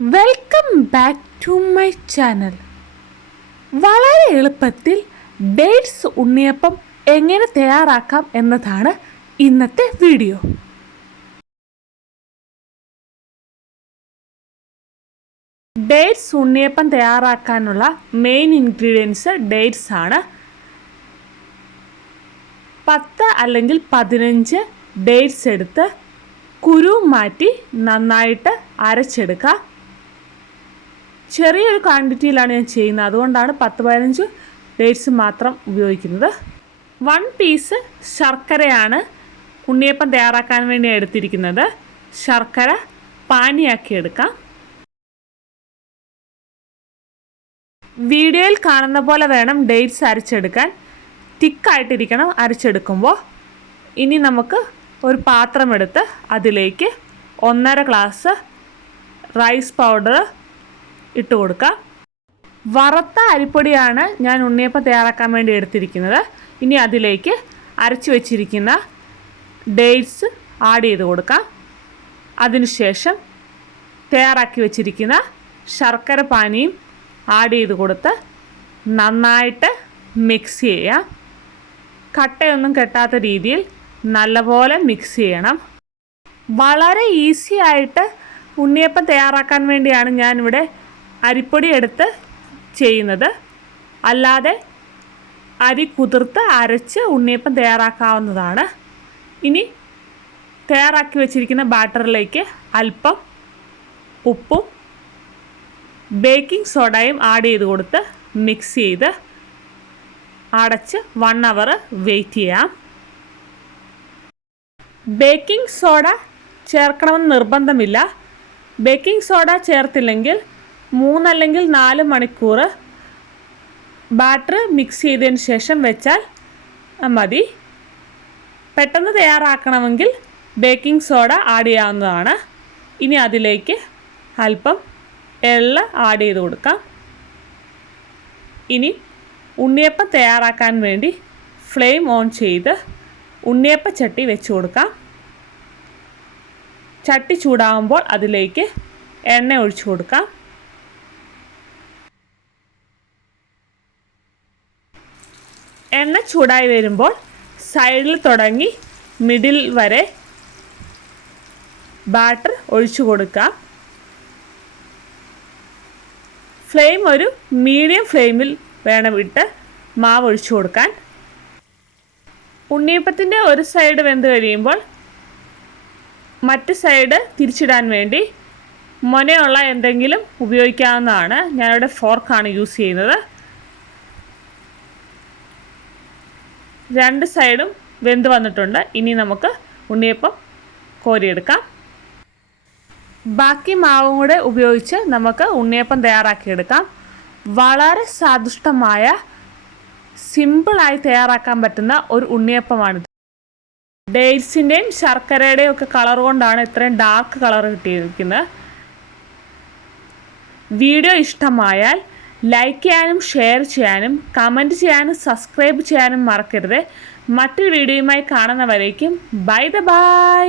Welcome back to my channel വളരെ എളുപ്പത്തിൽ dates ഉണ്ണിയപ്പം എങ്ങനെ തയ്യാറാക്കാം എന്നതാണ് ഇന്നത്തെ വീഡിയോ ഡേറ്റ്സ് ഉണ്ണിയപ്പം തയ്യാറാക്കാനുള്ള മെയിൻ ഇൻഗ്രീഡിയൻസ് ഡേറ്റ്സ് ആണ്. പത്ത് അല്ലെങ്കിൽ പതിനഞ്ച് ഡേറ്റ്സ് എടുത്ത് കുരു മാറ്റി നന്നായിട്ട് അരച്ചെടുക്കുക. ചെറിയൊരു ക്വാണ്ടിറ്റിയിലാണ് ഞാൻ ചെയ്യുന്നത്. അതുകൊണ്ടാണ് പത്ത് പതിനഞ്ച് ഡേറ്റ്സ് മാത്രം ഉപയോഗിക്കുന്നത്. വൺ പീസ് ശർക്കരയാണ് ഉണ്ണിയപ്പം തയ്യാറാക്കാൻ വേണ്ടി എടുത്തിരിക്കുന്നത്. ശർക്കര പാനിയാക്കി എടുക്കാം. വീഡിയോയിൽ കാണുന്ന പോലെ വേണം ഡേറ്റ്സ് അരച്ചെടുക്കാൻ. തിക്കായിട്ടിരിക്കണം അരച്ചെടുക്കുമ്പോൾ. ഇനി നമുക്ക് ഒരു പാത്രമെടുത്ത് അതിലേക്ക് ഒന്നര ഗ്ലാസ് റൈസ് പൗഡർ ഇട്ട് കൊടുക്കുക വറുത്ത അരിപ്പൊടിയാണ് ഞാൻ ഉണ്ണിയപ്പം തയ്യാറാക്കാൻ വേണ്ടി എടുത്തിരിക്കുന്നത്. ഇനി അതിലേക്ക് അരച്ചു വച്ചിരിക്കുന്ന ഡേറ്റ്സ് ആഡ് ചെയ്ത് കൊടുക്കാം. അതിനുശേഷം തയ്യാറാക്കി വെച്ചിരിക്കുന്ന ശർക്കര പാനിയും ആഡ് ചെയ്ത് കൊടുത്ത് നന്നായിട്ട് മിക്സ് ചെയ്യാം കട്ടയൊന്നും കെട്ടാത്ത രീതിയിൽ നല്ലപോലെ മിക്സ് ചെയ്യണം. വളരെ ഈസി ആയിട്ട് ഉണ്ണിയപ്പം തയ്യാറാക്കാൻ വേണ്ടിയാണ് ഞാനിവിടെ അരിപ്പൊടി എടുത്ത് ചെയ്യുന്നത്. അല്ലാതെ അരി കുതിർത്ത് അരച്ച് ഉണ്ണിയപ്പം തയ്യാറാക്കാവുന്നതാണ്. ഇനി തയ്യാറാക്കി വെച്ചിരിക്കുന്ന ബാറ്ററിലേക്ക് അല്പം ഉപ്പും ബേക്കിംഗ് സോഡയും ആഡ് ചെയ്ത് കൊടുത്ത് മിക്സ് ചെയ്ത് അടച്ച് വൺ അവർ വെയിറ്റ് ചെയ്യാം. ബേക്കിംഗ് സോഡ ചേർക്കണമെന്ന് നിർബന്ധമില്ല. ബേക്കിംഗ് സോഡ ചേർത്തില്ലെങ്കിൽ മൂന്നല്ലെങ്കിൽ നാല് മണിക്കൂർ ബാറ്റർ മിക്സ് ചെയ്തതിന് ശേഷം വെച്ചാൽ മതി. പെട്ടെന്ന് തയ്യാറാക്കണമെങ്കിൽ ബേക്കിംഗ് സോഡ ആഡ് ചെയ്യാവുന്നതാണ്. ഇനി അതിലേക്ക് അല്പം എള്ള ആഡ് ചെയ്ത് കൊടുക്കാം. ഇനി ഉണ്ണിയപ്പം തയ്യാറാക്കാൻ വേണ്ടി ഫ്ലെയിം ഓൺ ചെയ്ത് ഉണ്ണിയപ്പ ചട്ടി വെച്ച് കൊടുക്കാം. ചട്ടി ചൂടാകുമ്പോൾ അതിലേക്ക് എണ്ണ ഒഴിച്ചു കൊടുക്കാം. എണ്ണ ചൂടായി വരുമ്പോൾ സൈഡിൽ തുടങ്ങി മിഡിൽ വരെ ബാറ്റർ ഒഴിച്ചു കൊടുക്കാം. ഫ്ലെയിം ഒരു മീഡിയം ഫ്ലെയിമിൽ വേണം ഇട്ട് മാവ് ഒഴിച്ചു കൊടുക്കാൻ. ഉണ്ണിയപ്പത്തിന്റെ ഒരു സൈഡ് വെന്ത് കഴിയുമ്പോൾ മറ്റ് സൈഡ് തിരിച്ചിടാൻ വേണ്ടി മൊനയുള്ള എന്തെങ്കിലും ഉപയോഗിക്കാവുന്നതാണ്. ഞാനിവിടെ ഫോർക്കാണ് യൂസ് ചെയ്യുന്നത്. രണ്ട് സൈഡും വെന്ത് വന്നിട്ടുണ്ട്. ഇനി നമുക്ക് ഉണ്ണിയപ്പം കോരിയെടുക്കാം. ബാക്കി മാവും കൂടെ ഉപയോഗിച്ച് നമുക്ക് ഉണ്ണിയപ്പം തയ്യാറാക്കിയെടുക്കാം. വളരെ സ്വാദിഷ്ടമായ സിമ്പിളായി തയ്യാറാക്കാൻ പറ്റുന്ന ഒരു ഉണ്ണിയപ്പമാണിത്. ഡേറ്റ്സിന്റെയും ശർക്കരയുടെയും ഒക്കെ കളർ കൊണ്ടാണ് ഇത്രയും ഡാർക്ക് കളർ കിട്ടിയിരിക്കുന്നത്. വീഡിയോ ഇഷ്ടമായാൽ ലൈക്ക് ചെയ്യാനും ഷെയർ ചെയ്യാനും കമന്റ് ചെയ്യാനും സബ്സ്ക്രൈബ് ചെയ്യാനും മറക്കരുത്. മറ്റൊരു വീഡിയോയുമായി കാണുന്നവരേക്കും ബൈ ദ ബൈ